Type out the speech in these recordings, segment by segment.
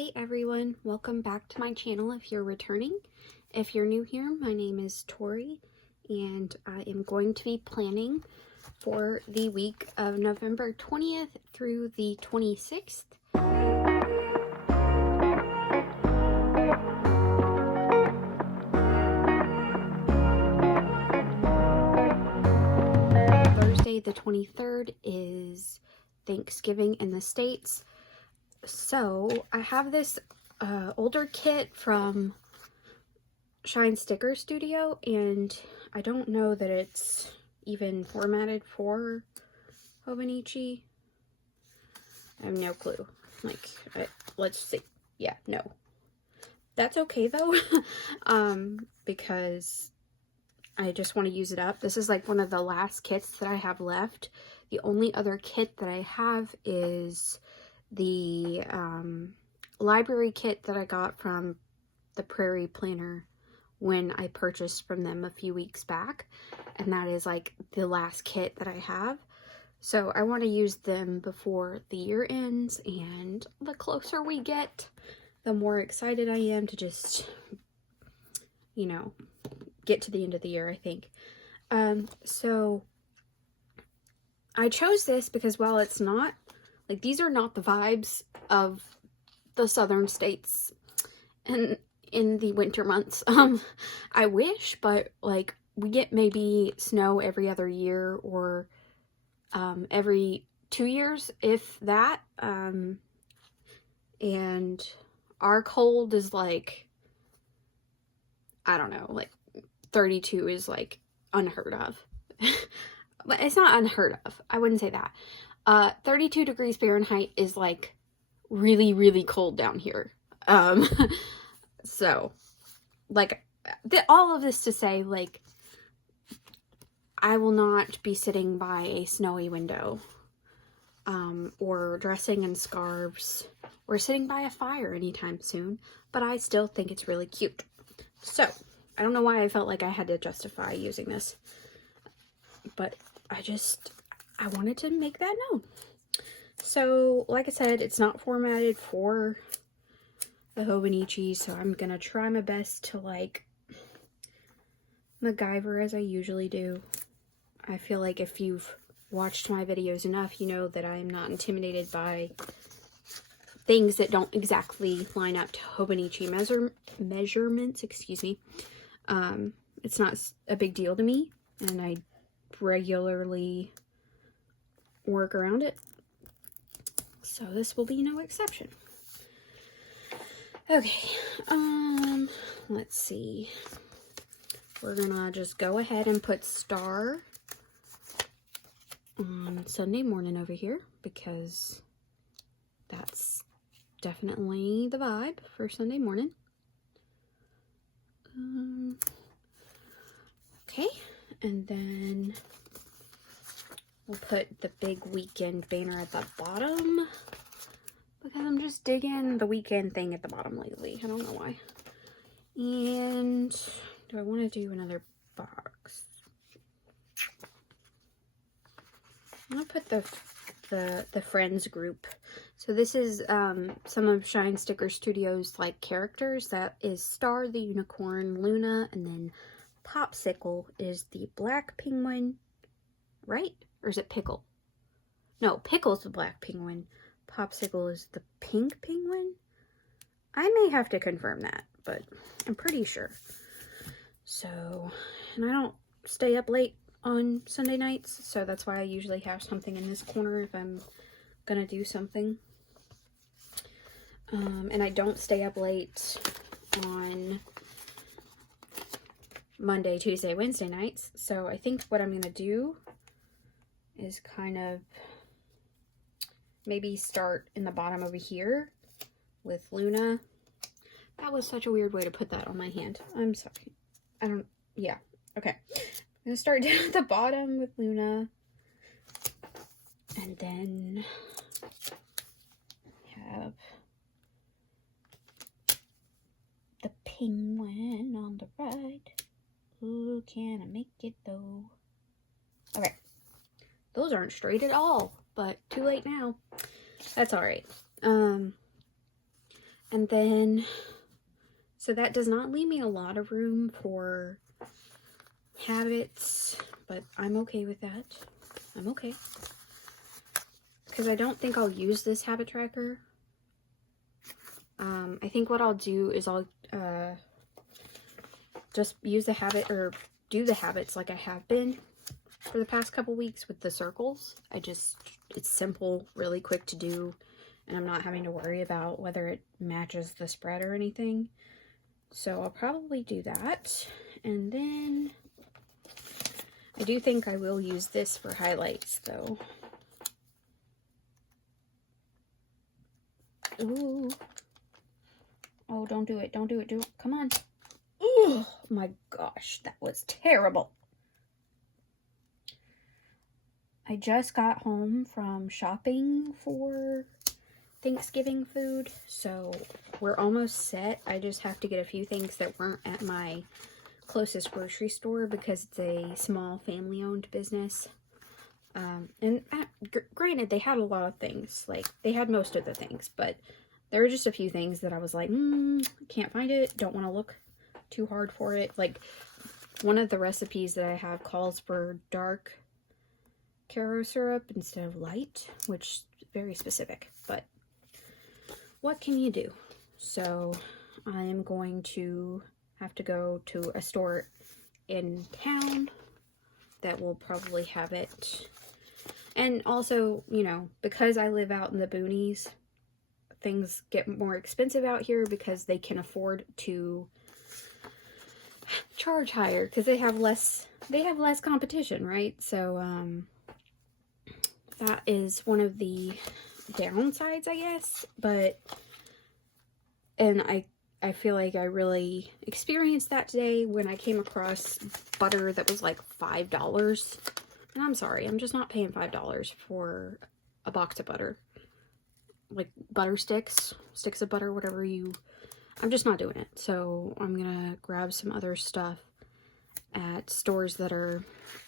Hey everyone, welcome back to my channel if you're returning. If you're new here, my name is Tori and I am going to be planning for the week of November 20th through the 26th. Thursday the 23rd is Thanksgiving in the States. So I have this older kit from Shine Sticker Studio, and I don't know that it's even formatted for Hobonichi. I have no clue. Let's see. Yeah, no. That's okay though, because I just want to use it up. This is like one of the last kits that I have left. The only other kit that I have is the library kit that I got from the Prairie Planner when I purchased from them a few weeks back, and that is like the last kit that I have. So I want to use them before the year ends, and the closer we get, the more excited I am to just, you know, get to the end of the year, I think. So I chose this because while it's not like, these are not the vibes of the southern states and in the winter months. I wish, but like we get maybe snow every other year or every 2 years, if that. And our cold is like, I don't know, like 32 is like unheard of. But it's not unheard of. I wouldn't say that. 32 degrees Fahrenheit is like really, really cold down here. So like all of this to say, like, I will not be sitting by a snowy window, or dressing in scarves or sitting by a fire anytime soon, but I still think it's really cute. So I don't know why I felt like I had to justify using this, but I wanted to make that known. So, like I said, it's not formatted for the Hobonichi, so I'm gonna try my best to, like, MacGyver as I usually do. I feel like if you've watched my videos enough, you know that I'm not intimidated by things that don't exactly line up to Hobonichi measurements, excuse me. It's not a big deal to me, and I regularly work around it, so this will be no exception. Okay, let's see. We're gonna just go ahead and put Star on Sunday morning over here, because that's definitely the vibe for Sunday morning. Okay, and then we'll put the big weekend banner at the bottom, because I'm just digging the weekend thing at the bottom lately. I don't know why. And do I want to do another box? I'm going to put the friends group. So this is some of Shine Sticker Studios like characters. That is Star the Unicorn, Luna, and then Popsicle is the black penguin, right? Or is it Pickle? No, Pickle's the black penguin. Popsicle is the pink penguin. I may have to confirm that, but I'm pretty sure. So, and I don't stay up late on Sunday nights, so that's why I usually have something in this corner if I'm gonna do something. And I don't stay up late on Monday, Tuesday, Wednesday nights. So I think what I'm gonna do is kind of maybe start in the bottom over here with Luna. That was such a weird way to put that on my hand. I'm sorry. Yeah. Okay. I'm gonna start down at the bottom with Luna. And then have the penguin on the right. Ooh, can I make it though? Okay. Those aren't straight at all, but too late now. That's alright. And then, so that does not leave me a lot of room for habits, but I'm okay with that. I'm okay. Because I don't think I'll use this habit tracker. I think what I'll do is I'll just use the habit, or do the habits like I have been for the past couple weeks with the circles. It's simple, really quick to do, and I'm not having to worry about whether it matches the spread or anything. So I'll probably do that. And then I do think I will use this for highlights though. Ooh. Oh, don't do it. Don't do it. Come on. Oh my gosh, that was terrible. I just got home from shopping for Thanksgiving food, so we're almost set. I just have to get a few things that weren't at my closest grocery store because it's a small family-owned business. Granted, they had a lot of things. Like, they had most of the things, but there were just a few things that I was like, can't find it, don't want to look too hard for it. Like, one of the recipes that I have calls for dark Caro syrup instead of light, which is very specific, but what can you do? So I am going to have to go to a store in town that will probably have it. And also, you know, because I live out in the boonies, things get more expensive out here because they can afford to charge higher because they have less competition, right? So that is one of the downsides, I guess. And I feel like I really experienced that today when I came across butter that was like $5. And I'm sorry, I'm just not paying $5 for a box of butter. Like butter sticks of butter, whatever I'm just not doing it. So I'm gonna grab some other stuff at stores that are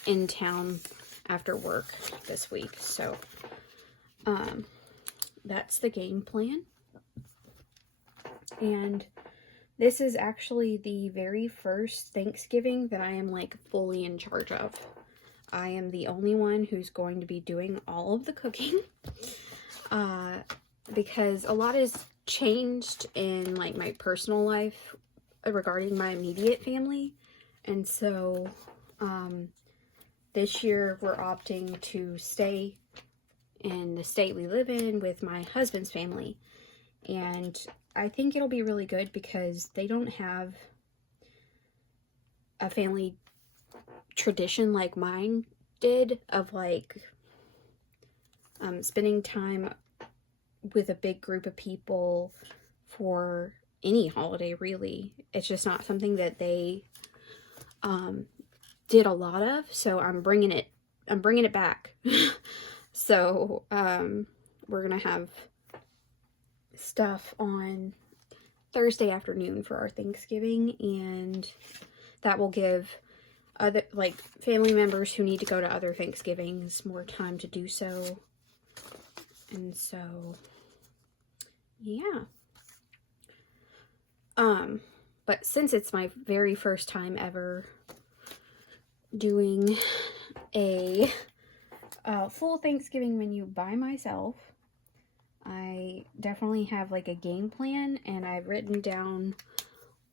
in town after work this week. So that's the game plan. And this is actually the very first Thanksgiving that I am like fully in charge of. I am the only one who's going to be doing all of the cooking. Because a lot has changed in like my personal life regarding my immediate family. And so this year we're opting to stay in the state we live in with my husband's family. And I think it'll be really good because they don't have a family tradition like mine did of like spending time with a big group of people for any holiday, really. It's just not something that they did a lot of, so I'm bringing it back. So we're gonna have stuff on Thursday afternoon for our Thanksgiving, and that will give other like family members who need to go to other Thanksgivings more time to do so. And so yeah. But since it's my very first time ever doing a full Thanksgiving menu by myself, I definitely have like a game plan, and I've written down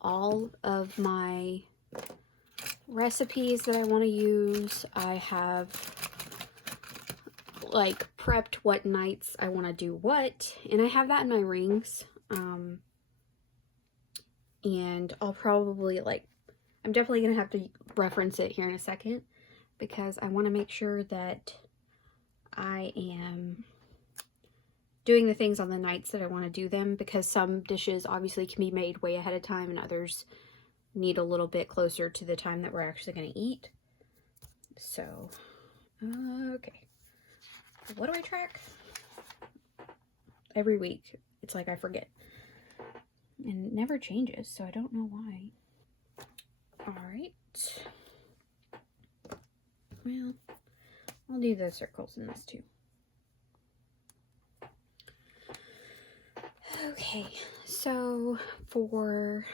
all of my recipes that I want to use. I have like prepped what nights I want to do what, and I have that in my rings. And I'll probably I'm definitely gonna have to reference it here in a second because I want to make sure that I am doing the things on the nights that I want to do them, because some dishes obviously can be made way ahead of time and others need a little bit closer to the time that we're actually going to eat. So, okay. What do I track? Every week. It's like I forget. And it never changes, so I don't know why. Alright. Well, I'll do the circles in this too. Okay, so for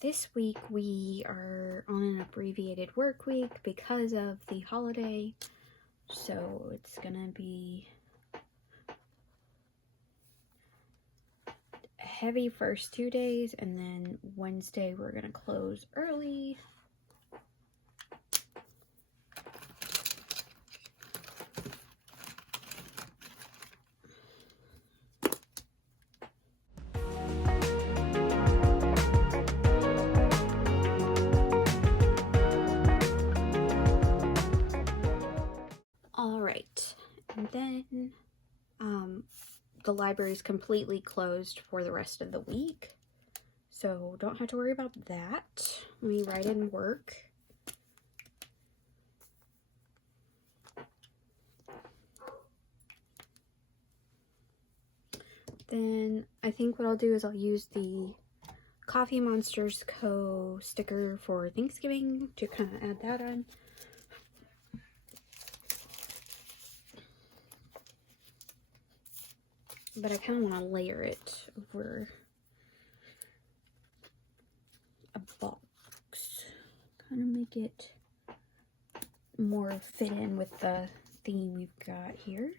this week we are on an abbreviated work week because of the holiday, so it's gonna be a heavy first 2 days, and then Wednesday we're gonna close early. All right, and then the library is completely closed for the rest of the week, so don't have to worry about that. Let me write in work. Then I think what I'll do is I'll use the Coffee Monsters Co. sticker for Thanksgiving to kind of add that on. But I kind of want to layer it over a box. Kind of make it more fit in with the theme we've got here.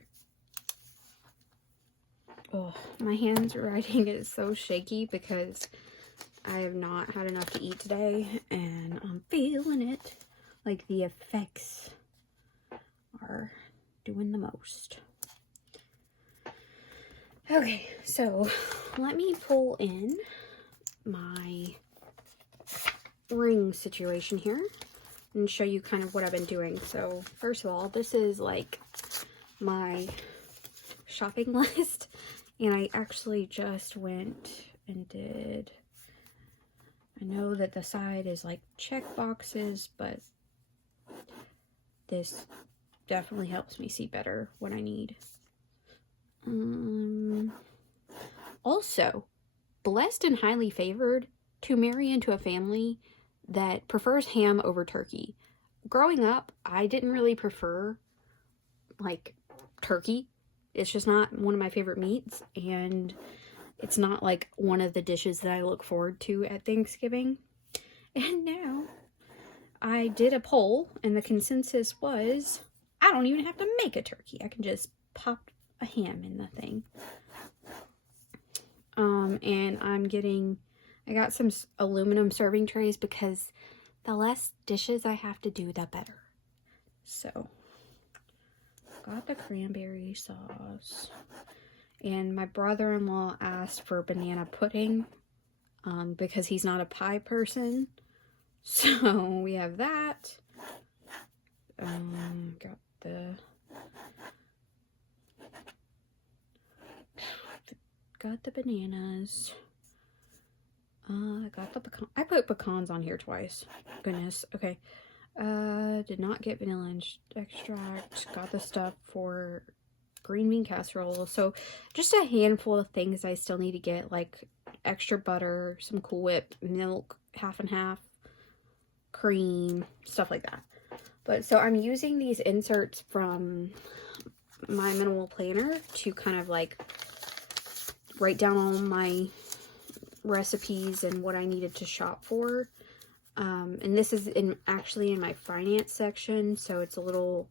Oh, my hands writing is so shaky because I have not had enough to eat today and I'm feeling it. Like the effects are doing the most. Okay, so let me pull in my ring situation here and show you kind of what I've been doing. So first of all, this is like my shopping list, and I actually just went and did, I know that the side is like check boxes, but this definitely helps me see better what I need. Also, blessed and highly favored to marry into a family that prefers ham over turkey. Growing up, I didn't really prefer, like, turkey. It's just not one of my favorite meats, and it's not, like, one of the dishes that I look forward to at Thanksgiving. And now, I did a poll, and the consensus was, I don't even have to make a turkey. I can just pop a ham in the thing. And I got some aluminum serving trays because the less dishes I have to do, the better. So, got the cranberry sauce. And my brother-in-law asked for banana pudding because he's not a pie person. So, we have that. Got the bananas. I got the pecan. I put pecans on here twice. Goodness. Okay. Did not get vanilla extract. Got the stuff for green bean casserole. So just a handful of things I still need to get, like extra butter, some Cool Whip, milk, half and half, cream, stuff like that. But so I'm using these inserts from my minimal planner to kind of like write down all my recipes and what I needed to shop for. And this is actually in my finance section, so it's a little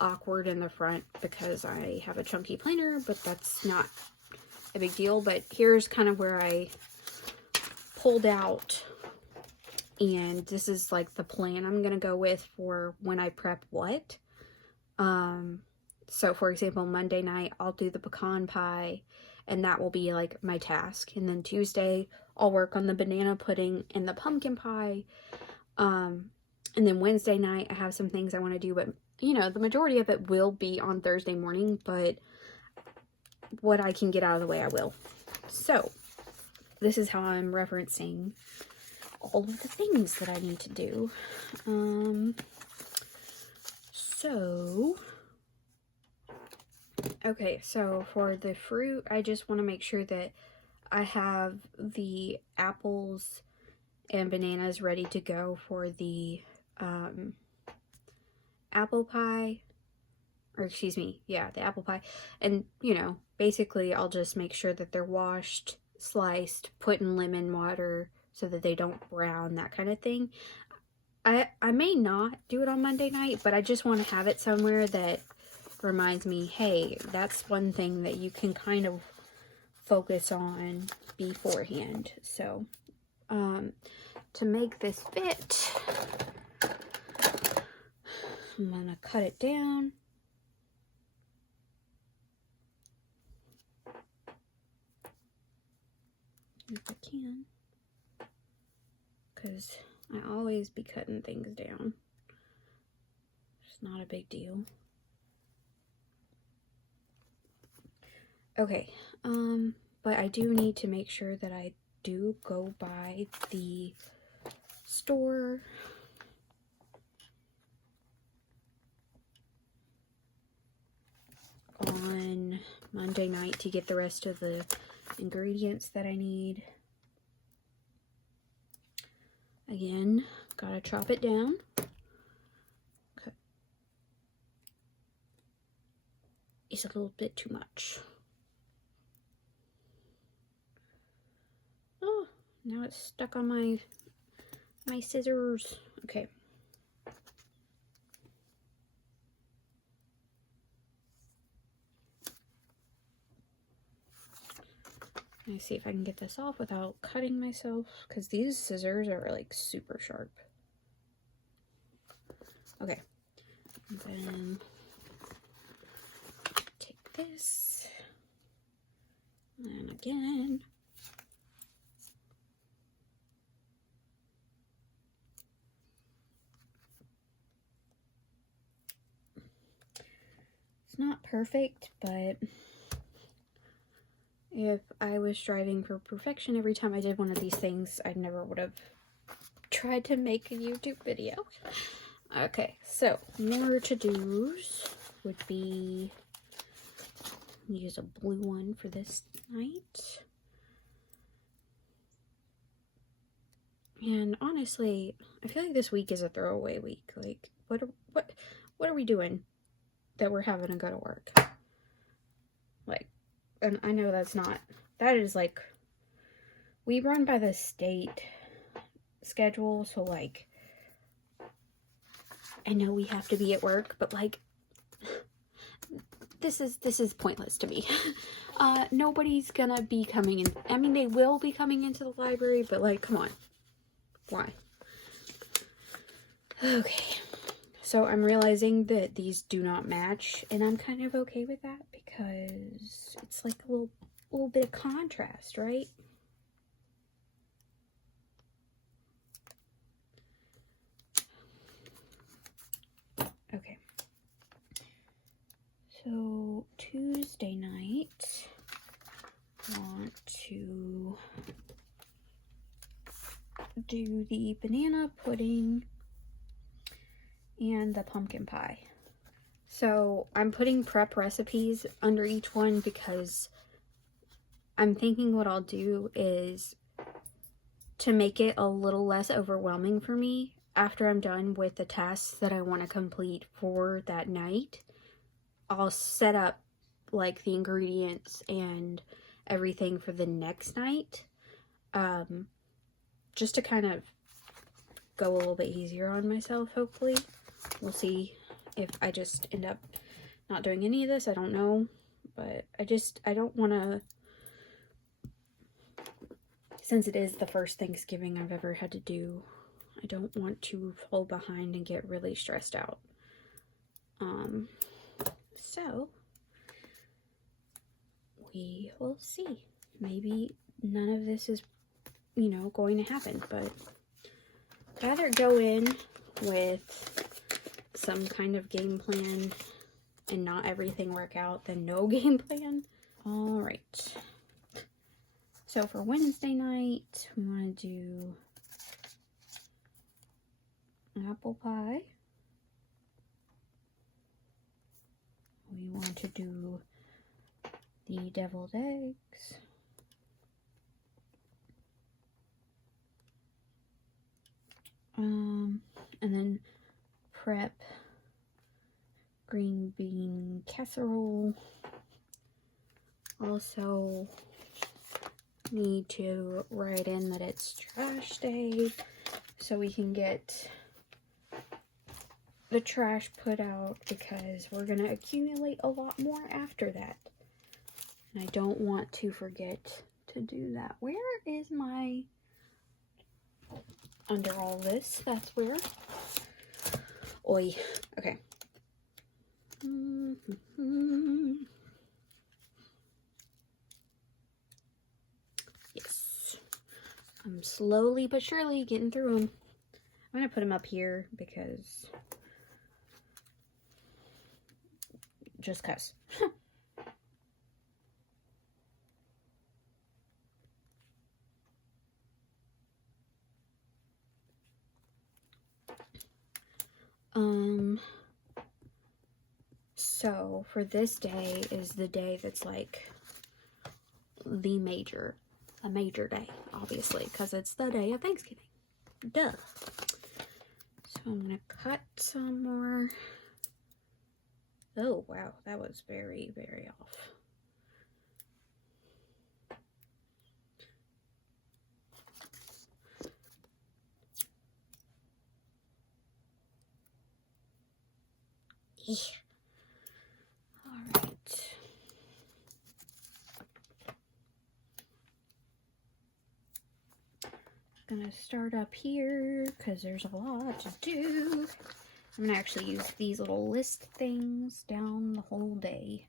awkward in the front because I have a chunky planner, but that's not a big deal. But here's kind of where I pulled out, and this is like the plan I'm gonna go with for when I prep what. So for example, Monday night I'll do the pecan pie, and that will be like my task. And then Tuesday I'll work on the banana pudding and the pumpkin pie. And then Wednesday night I have some things I want to do, but you know, the majority of it will be on Thursday morning, but what I can get out of the way I will. So this is how I'm referencing all of the things that I need to do. Okay, so for the fruit, I just want to make sure that I have the apples and bananas ready to go for the apple pie, or excuse me, yeah, the apple pie. And, you know, basically I'll just make sure that they're washed, sliced, put in lemon water so that they don't brown, that kind of thing. I may not do it on Monday night, but I just want to have it somewhere that reminds me, hey, that's one thing that you can kind of focus on beforehand. So, to make this fit, I'm gonna cut it down. If I can, because I always be cutting things down. It's not a big deal. Okay, but I do need to make sure that I do go by the store on Monday night to get the rest of the ingredients that I need. Again, gotta chop it down. Okay. It's a little bit too much. Oh, now it's stuck on my scissors. Okay. Let me see if I can get this off without cutting myself, because these scissors are like super sharp. Okay. And then take this. And again. It's not perfect, but if I was striving for perfection every time I did one of these things, I never would have tried to make a YouTube video. Okay, so more to-dos would be use a blue one for this night. And honestly, I feel like this week is a throwaway week. Like, what are we doing that we're having to go to work? Like, and I know that is like, we run by the state schedule, so like, I know we have to be at work, but like, this is pointless to me. Nobody's gonna be coming in. I mean, they will be coming into the library, but like, come on. Why? Okay. So I'm realizing that these do not match, and I'm kind of okay with that because it's like a little bit of contrast, right? Okay. So Tuesday night, I want to do the banana pudding and the pumpkin pie. So I'm putting prep recipes under each one because I'm thinking what I'll do is, to make it a little less overwhelming for me after I'm done with the tasks that I want to complete for that night, I'll set up like the ingredients and everything for the next night, just to kind of go a little bit easier on myself, hopefully. We'll see if I just end up not doing any of this. I don't know, but I don't want to, since it is the first Thanksgiving I've ever had to do, I don't want to fall behind and get really stressed out. So we will see. Maybe none of this is, going to happen, but I'd rather go in with some kind of game plan and not everything work out than no game plan. All right. So for Wednesday night, we want to do apple pie. We want to do the deviled eggs. And then prep green bean casserole Also need to write in that it's trash day so we can get the trash put out, because we're going to accumulate a lot more after that. And I don't want to forget to do that. Where is my... Under all this, that's where. Oi. Okay. Yes. I'm slowly but surely getting through them. I'm going to put them up here because... Just cuz. So for this day is the day that's like a major day, obviously, because it's the day of Thanksgiving. Duh. So I'm gonna cut some more. Oh wow, that was very, very off. All right. Gonna start up here because there's a lot to do. I'm gonna actually use these little list things down the whole day.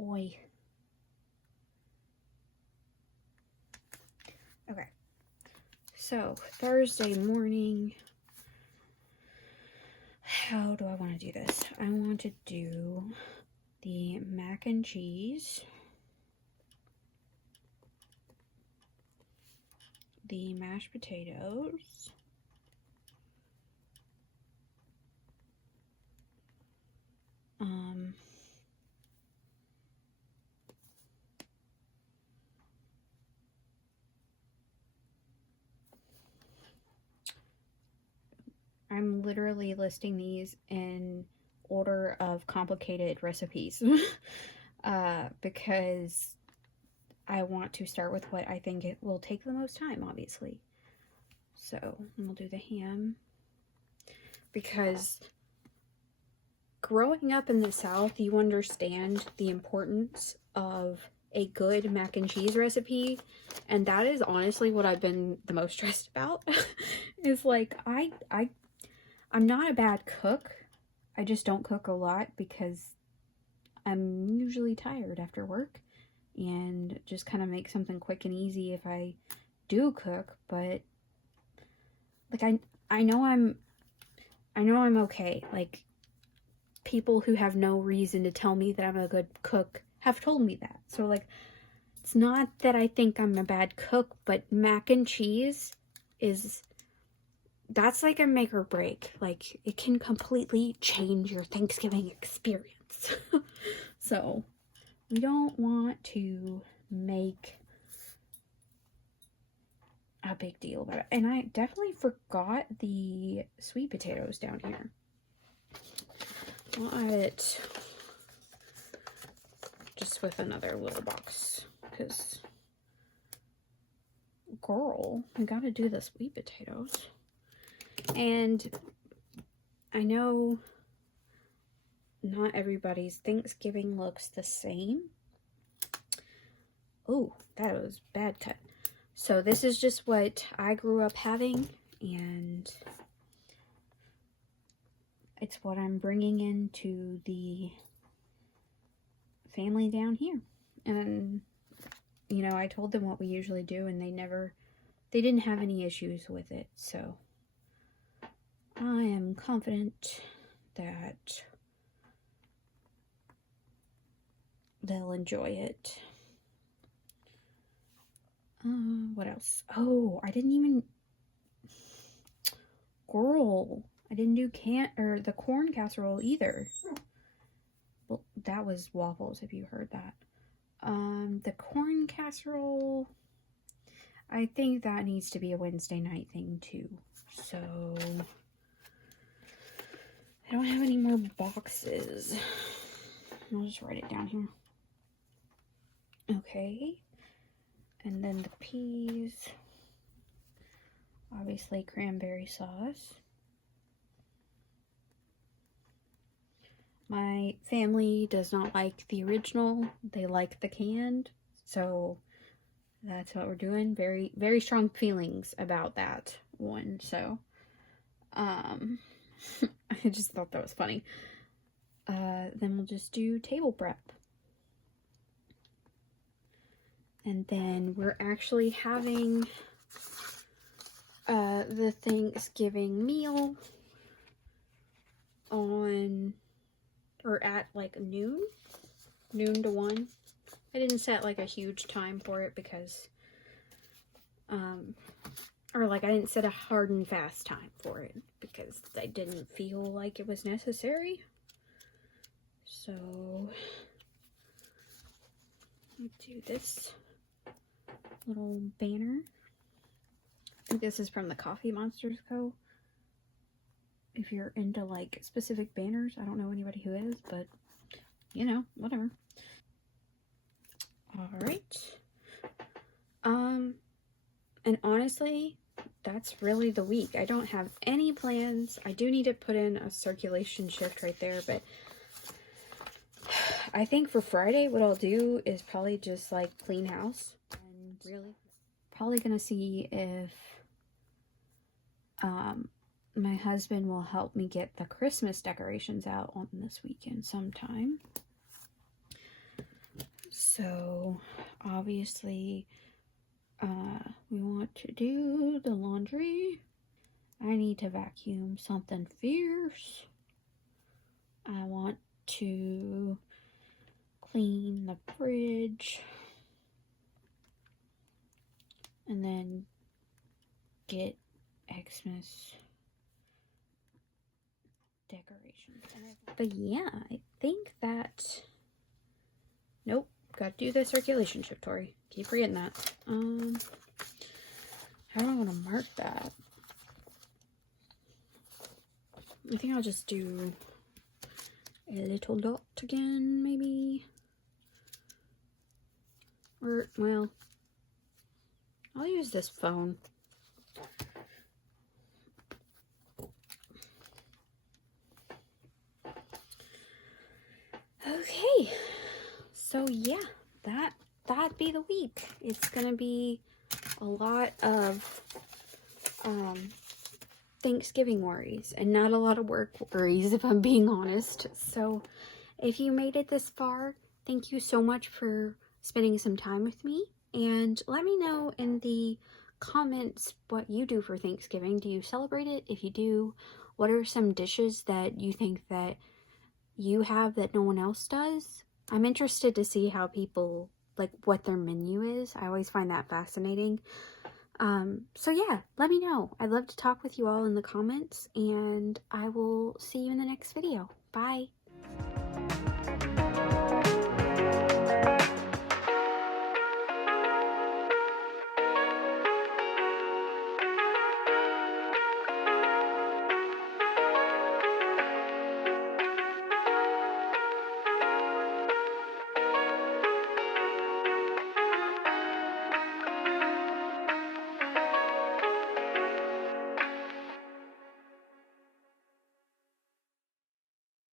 Oi. Okay. So, Thursday morning, how do I want to do this? I want to do the mac and cheese, the mashed potatoes, I'm literally listing these in order of complicated recipes because I want to start with what I think it will take the most time, obviously. So we'll do the ham, because growing up in the South, you understand the importance of a good mac and cheese recipe, and that is honestly what I've been the most stressed about. Is like I'm not a bad cook. I just don't cook a lot because I'm usually tired after work, and just kind of make something quick and easy if I do cook. But like I know I'm okay. Like, people who have no reason to tell me that I'm a good cook have told me that. So like, it's not that I think I'm a bad cook, but mac and cheese that's like a make or break. Like, it can completely change your Thanksgiving experience. So we don't want to make a big deal about it. And I definitely forgot the sweet potatoes down here. I'll add it just with another little box, because girl, I gotta do the sweet potatoes. And I know not everybody's Thanksgiving looks the same. Oh, that was bad cut. So this is just what I grew up having, and it's what I'm bringing into the family down here. And, you know, I told them what we usually do, and they didn't have any issues with it. So I am confident that they'll enjoy it. What else? Oh, I didn't even... Girl, I didn't do the corn casserole either. Well, that was waffles, if you heard that. The corn casserole, I think that needs to be a Wednesday night thing too. So I don't have any more boxes. I'll just write it down here. Okay. And then the peas. Obviously cranberry sauce. My family does not like the original. They like the canned. So that's what we're doing. Very, very strong feelings about that one. So, I just thought that was funny. Then we'll just do table prep. And then we're actually having the Thanksgiving meal on, or at like noon to 1. I didn't set like a huge time for it because, or like I didn't set a hard and fast time for it because I didn't feel like it was necessary. So, let's do this little banner. I think this is from the Coffee Monsters Co. If you're into like specific banners, I don't know anybody who is, but you know, whatever. All right. And honestly, that's really the week. I don't have any plans. I do need to put in a circulation shift right there, but I think for Friday, what I'll do is probably just like clean house and really probably gonna see if my husband will help me get the Christmas decorations out on this weekend sometime. So obviously we want to do the laundry. I need to vacuum something fierce. I want to clean the fridge and then get Xmas decorations. But yeah, I think that, nope, gotta do the circulation shift, Tori. Keep forgetting that. How do I want to mark that? I think I'll just do a little dot again, maybe. Or, well, I'll use this phone. Okay, so yeah, that'd be the week. It's gonna be a lot of Thanksgiving worries and not a lot of work worries, if I'm being honest. So if you made it this far, thank you so much for spending some time with me, and let me know in the comments what you do for Thanksgiving. Do you celebrate it? If you do, what are some dishes that you think that you have that no one else does? I'm interested to see how people, like, what their menu is. I always find that fascinating. So yeah, let me know. I'd love to talk with you all in the comments, and I will see you in the next video. Bye.